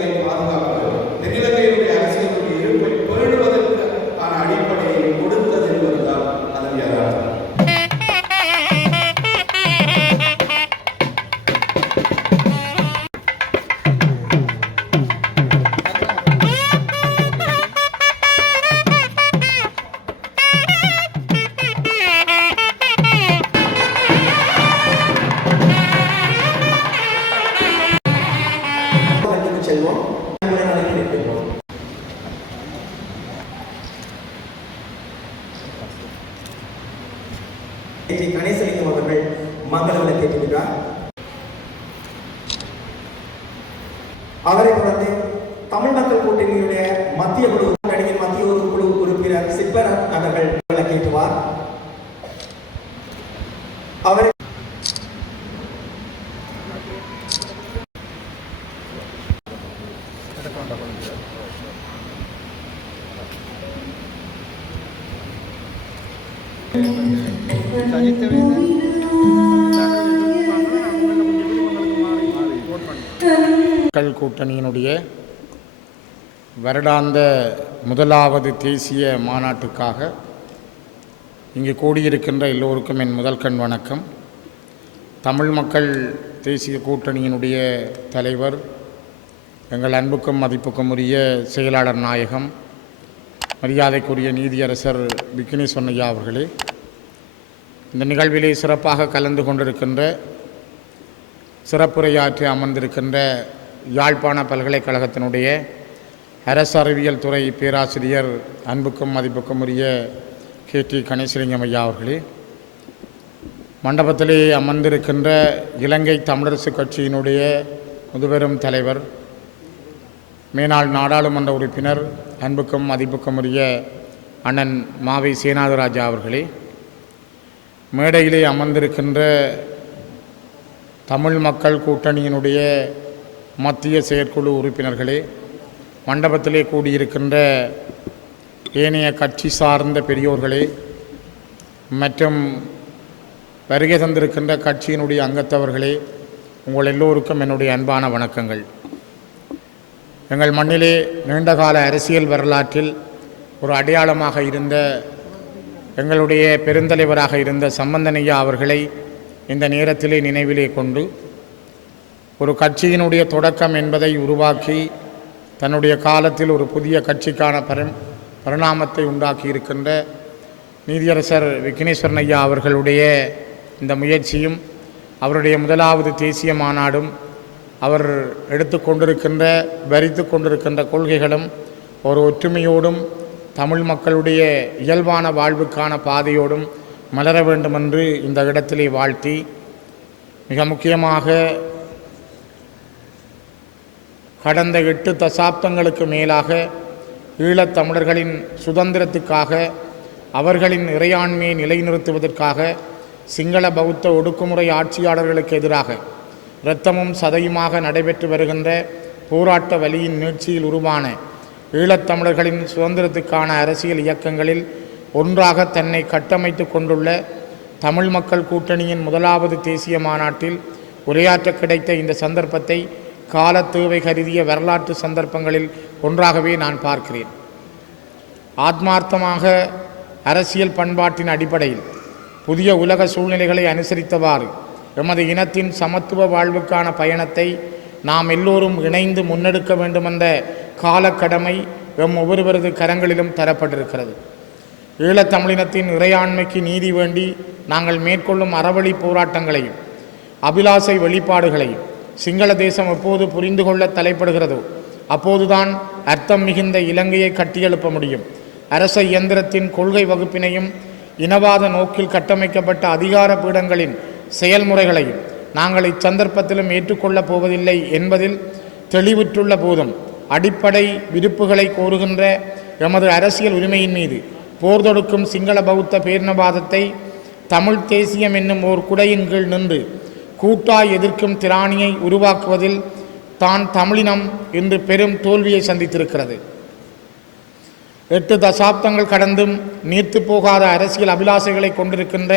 அரசியலை பாதுகாப்பது அவரை தொடர்ந்து தமிழ் மக்கள் கூட்டணியுடைய மத்திய குழு நடிகர் மத்திய குழு உறுப்பினர் சிப்பர் அவர்கள் விளக்கேற்றுவார். அவரை மக்கள் கூட்டணியினுடைய வருடாந்த முதலாவது தேசிய மாநாட்டுக்காக இங்கு கூடியிருக்கின்ற எல்லோருக்கும் என் முதல் கண் வணக்கம். தமிழ் மக்கள் தேசிய கூட்டணியினுடைய தலைவர் எங்கள் அன்புக்கும் மதிப்புக்கும் உரிய செயலாளர் நாயகம் மரியாதைக்குரிய நீதியரசர் விக்கினி சொன்னையா அவர்களே. இந்த நிகழ்விலே சிறப்பாக கலந்து கொண்டிருக்கின்ற சிறப்புரையாற்றி அமர்ந்திருக்கின்ற யாழ்ப்பாண பல்கலைக்கழகத்தினுடைய அரசு அறிவியல் துறை பேராசிரியர் அன்புக்கும் மதிப்புக்கும் உரிய கே டி கணேசலிங்கம் ஐயா அவர்களே மண்டபத்திலே அமர்ந்திருக்கின்ற இலங்கை தமிழரசு கட்சியினுடைய முதுபெரும் தலைவர் மேனாள் நாடாளுமன்ற உறுப்பினர் அன்புக்கும் மதிப்புக்கும் உரிய அண்ணன் மாவை சேனாதராஜா அவர்களே மேடையிலே அமர்ந்திருக்கின்ற தமிழ் மக்கள் கூட்டணியினுடைய மத்திய செயற்குழு உறுப்பினர்களே மண்டபத்திலே கூடியிருக்கின்ற ஏனைய கட்சி சார்ந்த பெரியோர்களே மற்றும் வருகை தந்திருக்கின்ற கட்சியினுடைய அங்கத்தவர்களே உங்கள் எல்லோருக்கும் என்னுடைய அன்பான வணக்கங்கள். எங்கள் மண்ணிலே நீண்டகால அரசியல் வரலாற்றில் ஒரு அடையாளமாக இருந்த எங்களுடைய பெருந்தலைவராக இருந்த சம்பந்தனையா அவர்களை இந்த நேரத்திலே நினைவிலே கொண்டு ஒரு கட்சியினுடைய தொடக்கம் என்பதை உருவாக்கி தன்னுடைய காலத்தில் ஒரு புதிய கட்சிக்கான பரி பரிணாமத்தை உண்டாக்கி இருக்கின்ற நீதியரசர் விக்னேஸ்வரன் ஐயா அவர்களுடைய இந்த முயற்சியும் அவருடைய முதலாவது தேசிய மாநாடும் அவர் எடுத்துக்கொண்டிருக்கின்ற வரித்து கொண்டிருக்கின்ற கொள்கைகளும் ஒரு ஒற்றுமையோடும் தமிழ் மக்களுடைய இயல்பான வாழ்வுக்கான பாதையோடும் மலர வேண்டுமென்று இந்த இடத்திலே வாழ்த்தி மிக முக்கியமாக கடந்த எட்டு தசாப்தங்களுக்கு மேலாக ஈழத்தமிழர்களின் சுதந்திரத்துக்காக அவர்களின் இறையாண்மையை நிலைநிறுத்துவதற்காக சிங்கள பௌத்த ஒடுக்குமுறை ஆட்சியாளர்களுக்கு எதிராக இரத்தமும் சதையுமாக நடைபெற்று வருகின்ற போராட்ட வழியின் நீட்சியில் உருவான ஈழத்தமிழர்களின் சுதந்திரத்துக்கான அரசியல் இயக்கங்களில் ஒன்றாக தன்னை கட்டமைத்து கொண்டுள்ள தமிழ் மக்கள் கூட்டணியின் முதலாவது தேசிய மாநாட்டில் உரையாற்ற கிடைத்த இந்த சந்தர்ப்பத்தை காலத்தேவை கருதிய வரலாற்று சந்தர்ப்பங்களில் ஒன்றாகவே நான் பார்க்கிறேன். ஆத்மார்த்தமாக அரசியல் பண்பாட்டின் அடிப்படையில் புதிய உலக சூழ்நிலைகளை அனுசரித்தவாறு எமது இனத்தின் சமத்துவ வாழ்வுக்கான பயணத்தை நாம் எல்லோரும் இணைந்து முன்னெடுக்க வேண்டுமென்ற காலக்கடமை எம் ஒவ்வொருவரது கரங்களிலும் தரப்பட்டிருக்கிறது. ஈழத்தமிழினத்தின் இறையாண்மைக்கு நீதி வேண்டி நாங்கள் மேற்கொள்ளும் அறவழி போராட்டங்களையும் அபிலாசை வெளிப்பாடுகளையும் சிங்கள தேசம் எப்போது புரிந்து கொள்ள தலைப்படுகிறதோ அப்போதுதான் அர்த்தம் மிகுந்த இலங்கையை கட்டியெழுப்ப முடியும். அரச இயந்திரத்தின் கொள்கை வகுப்பினையும் இனவாத நோக்கில் கட்டமைக்கப்பட்ட அதிகார பீடங்களின் செயல்முறைகளையும் நாங்கள் இச்சந்தர்ப்பத்திலும் ஏற்றுக்கொள்ளப் போவதில்லை என்பதில் தெளிவுற்றுள்ள போதும். அடிப்படை விருப்புகளை கோருகின்ற எமது அரசியல் உரிமையின் மீது போர் தொடுக்கும் சிங்கள பௌத்த பேரினவாதத்தை தமிழ் தேசியம் என்னும் ஓர் குடையின் கீழ் நின்று கூட்டாய் எதிர்க்கும் திராணியை உருவாக்குவதில் தான் தமிழினம் இன்று பெரும் தோல்வியை சந்தித்திருக்கிறது. எட்டு தசாப்தங்கள் கடந்தும் நீர்த்து போகாத அரசியல் அபிலாசைகளை கொண்டிருக்கின்ற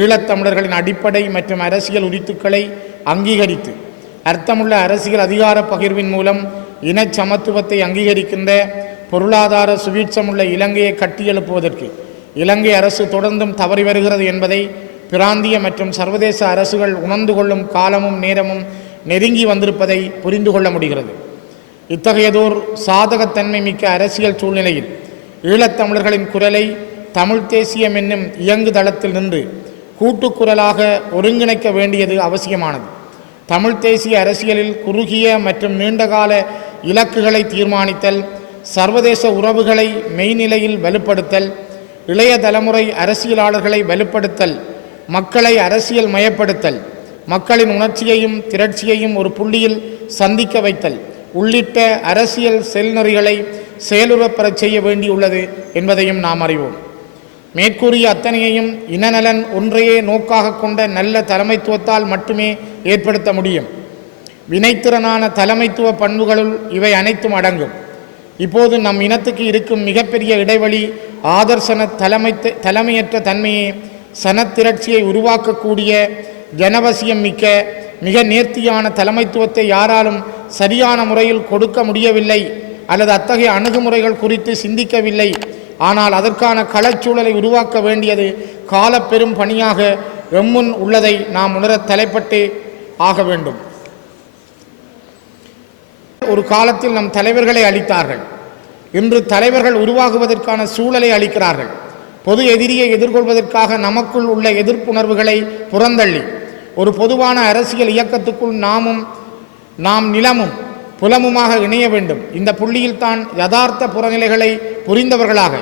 ஈழத்தமிழர்களின் அடிப்படை மற்றும் அரசியல் உரித்துக்களை அங்கீகரித்து அர்த்தமுள்ள அரசியல் அதிகார பகிர்வின் மூலம் இன சமத்துவத்தை அங்கீகரிக்கின்ற பொருளாதார சுவீட்சமுள்ள இலங்கையை கட்டியெழுப்புவதற்கு இலங்கை அரசு தொடர்ந்தும் தவறி வருகிறது என்பதை பிராந்திய மற்றும் சர்வதேச அரசுகள் உணர்ந்து கொள்ளும் காலமும் நேரமும் நெருங்கி வந்திருப்பதை புரிந்து கொள்ள முடிகிறது. இத்தகையதோர் சாதகத்தன்மை மிக்க அரசியல் சூழ்நிலையில் ஈழத்தமிழர்களின் குரலை தமிழ் தேசியம் என்னும் இயங்கு தளத்தில் நின்று கூட்டுக்குரலாக ஒருங்கிணைக்க வேண்டியது அவசியமானது. தமிழ் தேசிய அரசியலில் குறுகிய மற்றும் நீண்டகால இலக்குகளை தீர்மானித்தல் சர்வதேச உறவுகளை மெய்நிலையில் வலுப்படுத்தல் இளைய தலைமுறை அரசியலாளர்களை வலுப்படுத்தல் மக்களை அரசியல் மயப்படுத்தல் மக்களின் உணர்ச்சியையும் திரட்சியையும் ஒரு புள்ளியில் சந்திக்க வைத்தல் உள்ளிட்ட அரசியல் செல்நெறிகளை செயலுறப்பெறச் செய்ய வேண்டியுள்ளது என்பதையும் நாம் அறிவோம். மேற்கூறிய அத்தனையையும் இனநலன் ஒன்றையே நோக்காக கொண்ட நல்ல தலைமைத்துவத்தால் மட்டுமே ஏற்படுத்த முடியும். வினைத்திறனான தலைமைத்துவ பண்புகளுள் இவை அனைத்தும் அடங்கும். இப்போது நம் இனத்துக்கு இருக்கும் மிகப்பெரிய இடைவெளி ஆதர்சன தலைமை தலைமையற்ற தன்மையே சனத்திரட்சியை உருவாக்கக்கூடிய ஜனவசியம் மிக்க மிக நேர்த்தியான தலைமைத்துவத்தை யாராலும் சரியான முறையில் கொடுக்க முடியவில்லை அல்லது அத்தகைய அணுகுமுறைகள் குறித்து சிந்திக்கவில்லை. ஆனால் அதற்கான களச்சூழலை உருவாக்க வேண்டியது காலப்பெரும் பணியாக எம்முன் உள்ளதை நாம் உணர தலைப்பட்டு ஆக வேண்டும். ஒரு காலத்தில் நம் தலைவர்களை அளித்தார்கள் இன்று தலைவர்கள் உருவாகுவதற்கான சூழலை அளிக்கிறார்கள். பொது எதிரியை எதிர்கொள்வதற்காக நமக்குள் உள்ள எதிர்ப்புணர்வுகளை புறந்தள்ளி ஒரு பொதுவான அரசியல் இயக்கத்துக்குள் நாமும் நாம் நிலமும் புலமுமாக இணைய வேண்டும். இந்த புள்ளியில் தான் யதார்த்த புறநிலைகளை புரிந்தவர்களாக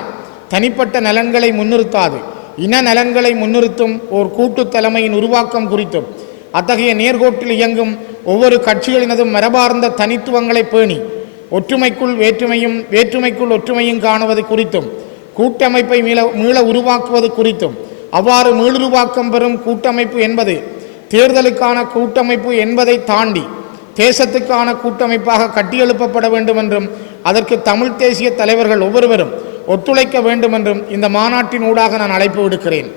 தனிப்பட்ட நலன்களை முன்னிறுத்தாது இன நலன்களை முன்னிறுத்தும் ஓர் கூட்டு தலைமையின் உருவாக்கம் குறித்தும் அத்தகைய நேர்கோட்டில் இயங்கும் ஒவ்வொரு கட்சிகளினதும் மரபார்ந்த தனித்துவங்களை பேணி ஒற்றுமைக்குள் வேற்றுமையும் வேற்றுமைக்குள் ஒற்றுமையும் காணுவது குறித்தும் கூட்டமைப்பை மீள மீள உருவாக்குவது குறித்தும் அவ்வாறு மீளுருவாக்கம் பெறும் கூட்டமைப்பு என்பது தேர்தலுக்கான கூட்டமைப்பு என்பதை தாண்டி தேசத்துக்கான கூட்டமைப்பாக கட்டியெழுப்பப்பட வேண்டும் என்றும் அதற்கு தமிழ் தேசிய தலைவர்கள் ஒவ்வொருவரும் ஒத்துழைக்க வேண்டும் என்றும் இந்த மாநாட்டின் ஊடாக நான் அழைப்பு விடுக்கிறேன்.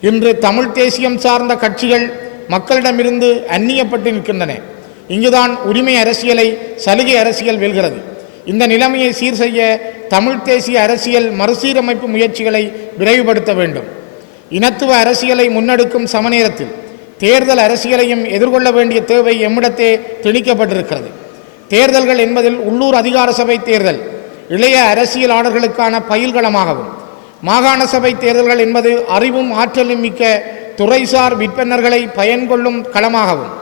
இன்று தமிழ் தேசியம் சார்ந்த கட்சிகள் மக்களிடமிருந்து அந்நியப்பட்டு நிற்கின்றன. இங்குதான் உரிமை அரசியலை சலுகை அரசியல் வெல்கிறது. இந்த நிலைமையை சீர் செய்ய தமிழ் தேசிய அரசியல் மறுசீரமைப்பு முயற்சிகளை விரைவுபடுத்த வேண்டும். இனத்துவ அரசியலை முன்னெடுக்கும் சமநேரத்தில் தேர்தல் அரசியலையும் எதிர்கொள்ள வேண்டிய தேவை எம்மிடத்தே திணிக்கப்பட்டிருக்கிறது. தேர்தல்கள் என்பதில் உள்ளூர் அதிகார சபை தேர்தல் இளைய அரசியலாளர்களுக்கான பயில்களமாகவும் மாகாண சபை தேர்தல்கள் என்பது அறிவும் ஆற்றலும் மிக்க துறைசார் விற்பனர்களை பயன்கொள்ளும் களமாகவும்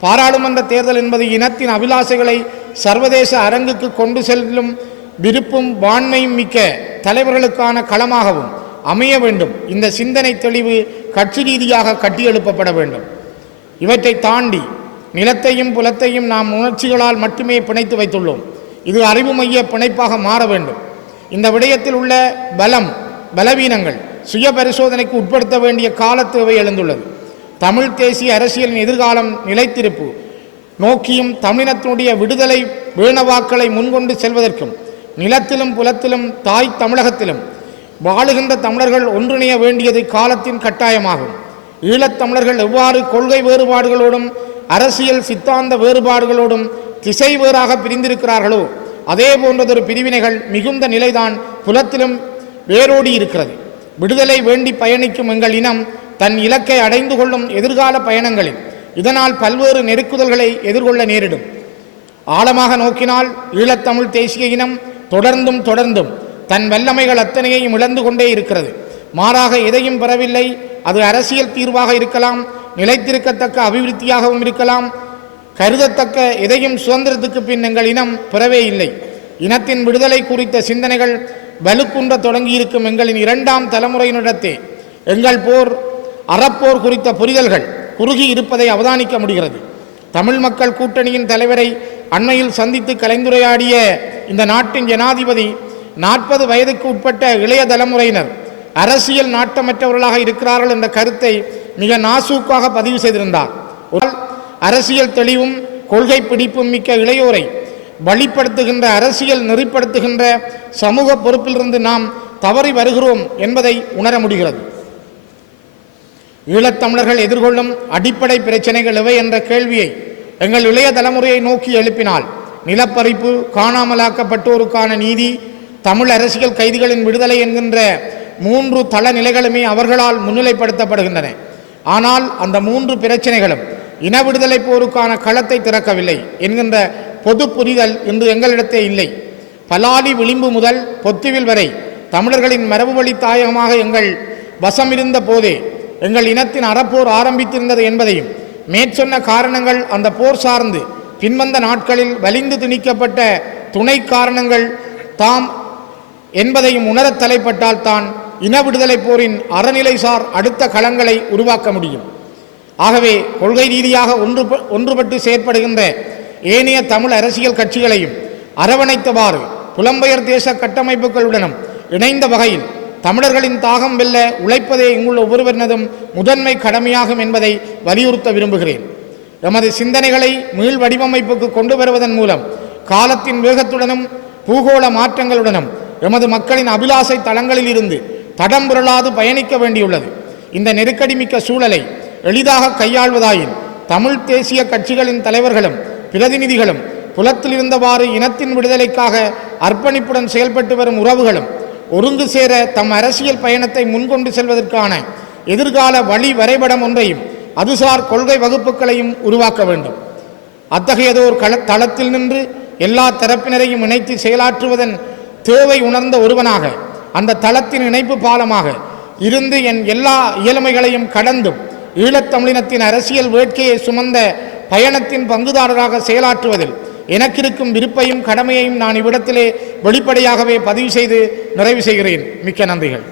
பாராளுமன்ற தேர்தல் என்பது இனத்தின் அபிலாசைகளை சர்வதேச அரங்குக்கு கொண்டு செல்லும் விருப்பும் வான்மையும் மிக்க தலைவர்களுக்கான களமாகவும் அமைய வேண்டும். இந்த சிந்தனை தெளிவு கட்சி ரீதியாக கட்டியெழுப்பப்பட வேண்டும். இவற்றை தாண்டி நிலத்தையும் புலத்தையும் நாம் உணர்ச்சிகளால் மட்டுமே பிணைத்து வைத்துள்ளோம். இது அறிவு மைய பிணைப்பாக மாற வேண்டும். இந்த விடயத்தில் உள்ள பலம் பலவீனங்கள் சுய பரிசோதனைக்கு உட்படுத்த வேண்டிய கால தேவை எழுந்துள்ளது. தமிழ் தேசிய அரசியலின் எதிர்காலம் நிலைத்திருப்பு நோக்கியும் தமிழினத்தினுடைய விடுதலை வேணவாக்களை முன்கொண்டு செல்வதற்கும் நிலத்திலும் புலத்திலும் தாய் தமிழகத்திலும் வாழுகின்ற தமிழர்கள் ஒன்றிணைய வேண்டியது காலத்தின் கட்டாயமாகும். ஈழத்தமிழர்கள் எவ்வாறு கொள்கை வேறுபாடுகளோடும் அரசியல் சித்தாந்த வேறுபாடுகளோடும் திசை வேறாக பிரிந்திருக்கிறார்களோ அதே போன்றதொரு பிரிவினைகள் மிகுந்த நிலைதான் புலத்திலும் வேரோடி இருக்கிறது. விடுதலை வேண்டி பயணிக்கும் எங்கள் இனம் தன் இலக்கை அடைந்து கொள்ளும் எதிர்கால பயணங்களில் இதனால் பல்வேறு நெருக்குதல்களை எதிர்கொள்ள நேரிடும். ஆழமாக நோக்கினால் ஈழத்தமிழ் தேசிய இனம் தொடர்ந்தும் தொடர்ந்தும் தன் வல்லமைகள் அத்தனையையும் இழந்து கொண்டே இருக்கிறது. மாறாக எதையும் பெறவில்லை. அது அரசியல் தீர்வாக இருக்கலாம் நிலைத்திருக்கத்தக்க அபிவிருத்தியாகவும் இருக்கலாம். கருதத்தக்க எதையும் சுதந்திரத்துக்கு பின் எங்கள் இனம் பெறவே இல்லை. இனத்தின் விடுதலை குறித்த சிந்தனைகள் வலுக்குன்ற தொடங்கியிருக்கும் எங்களின் இரண்டாம் தலைமுறையினிடத்தே. எங்கள் போர் அறப்போர் குறித்த புரிதல்கள் குறுகி இருப்பதை அவதானிக்க முடிகிறது. தமிழ் மக்கள் கூட்டணியின் தலைவரை அண்மையில் சந்தித்து கலந்துரையாடிய இந்த நாட்டின் ஜனாதிபதி நாற்பது வயதுக்கு உட்பட்ட இளைய தலைமுறையினர் அரசியல் நாட்டமற்றவர்களாக இருக்கிறார்கள் என்ற கருத்தை மிக நாசூக்காக பதிவு செய்திருந்தார். ஒரு அரசியல் தெளிவும் கொள்கை பிடிப்பும் மிக்க இளையோரை வழிப்படுத்துகின்ற அரசியல் நெறிப்படுத்துகின்ற சமூக பொறுப்பிலிருந்து நாம் தவறி வருகிறோம் என்பதை உணர முடிகிறது. ஈழத்தமிழர்கள் எதிர்கொள்ளும் அடிப்படை பிரச்சனைகள் எவை என்ற கேள்வியை எங்கள் இளைய தலைமுறையை நோக்கி எழுப்பினால் நிலப்பறிப்பு காணாமலாக்கப்பட்டோருக்கான நீதி தமிழ் அரசியல் கைதிகளின் விடுதலை என்கின்ற மூன்று தள நிலைகளுமே அவர்களால் முன்னிலைப்படுத்தப்படுகின்றன. ஆனால் அந்த மூன்று பிரச்சனைகளும் இன விடுதலை போருக்கான களத்தை திறக்கவில்லை என்கின்ற பொது புரிதல் இன்று எங்களிடத்தே இல்லை. பலாலி விளிம்பு முதல் பொத்துவில் வரை தமிழர்களின் மரபுவழி தாயகமாக எங்கள் வசமிருந்த போதே எங்கள் இனத்தின் அறப்போர் ஆரம்பித்திருந்தது என்பதையும் மேற்சொன்ன காரணங்கள் அந்த போர் சார்ந்து பின்வந்த நாட்களில் வலிந்து திணிக்கப்பட்ட துணை காரணங்கள் தாம் என்பதையும் உணரத் தலைப்பட்டால் தான் இன விடுதலை போரின் அறநிலைசார் அடுத்த களங்களை உருவாக்க முடியும். ஆகவே கொள்கை ரீதியாக ஒன்று ஒன்றுபட்டு செயற்படுகின்ற ஏனைய தமிழ் அரசியல் கட்சிகளையும் அரவணைத்தவாறு புலம்பெயர் தேச கட்டமைப்புகளுடனும் இணைந்த வகையில் தமிழர்களின் தாகம் வெல்ல உழைப்பதே இங்குள்ள ஒவ்வொருவரினதும் முதன்மை கடமையாகும் என்பதை வலியுறுத்த விரும்புகிறேன். எமது சிந்தனைகளை மீள் வடிவமைப்புக்கு கொண்டு வருவதன் மூலம் காலத்தின் வேகத்துடனும் பூகோள மாற்றங்களுடனும் எமது மக்களின் அபிலாசை தளங்களில் இருந்து தடம் புரளாது பயணிக்க வேண்டியுள்ளது. இந்த நெருக்கடி மிக்க சூழலை எளிதாக கையாள்வதாயின் தமிழ் தேசிய கட்சிகளின் தலைவர்களும் பிரதிநிதிகளும் புலத்தில் இருந்தவாறு இனத்தின் விடுதலைக்காக அர்ப்பணிப்புடன் செயல்பட்டு வரும் உறவுகளும் ஒருங்கு சேர தம் அரசியல் பயணத்தை முன்கொண்டு செல்வதற்கான எதிர்கால வழி வரைபடம் ஒன்றையும் அதுசார் கொள்கை வகுப்புகளையும் உருவாக்க வேண்டும். அத்தகையதோர் கள தளத்தில் நின்று எல்லா தரப்பினரையும் இணைத்து செயலாற்றுவதன் தேவை உணர்ந்த ஒருவனாக அந்த தளத்தின் இணைப்பு பாலமாக இருந்து என் எல்லா இயலுமைகளையும் கடந்தும் ஈழத்தமிழினத்தின் அரசியல் வேட்கையை சுமந்த பயணத்தின் பங்குதாரராக செயலாற்றுவதில் எனக்கிருக்கும் விருப்பையும் கடமையையும் நான் இவ்விடத்திலே வெளிப்படையாகவே பதிவு செய்து நிறைவு செய்கிறேன். மிக்க நன்றிகள்.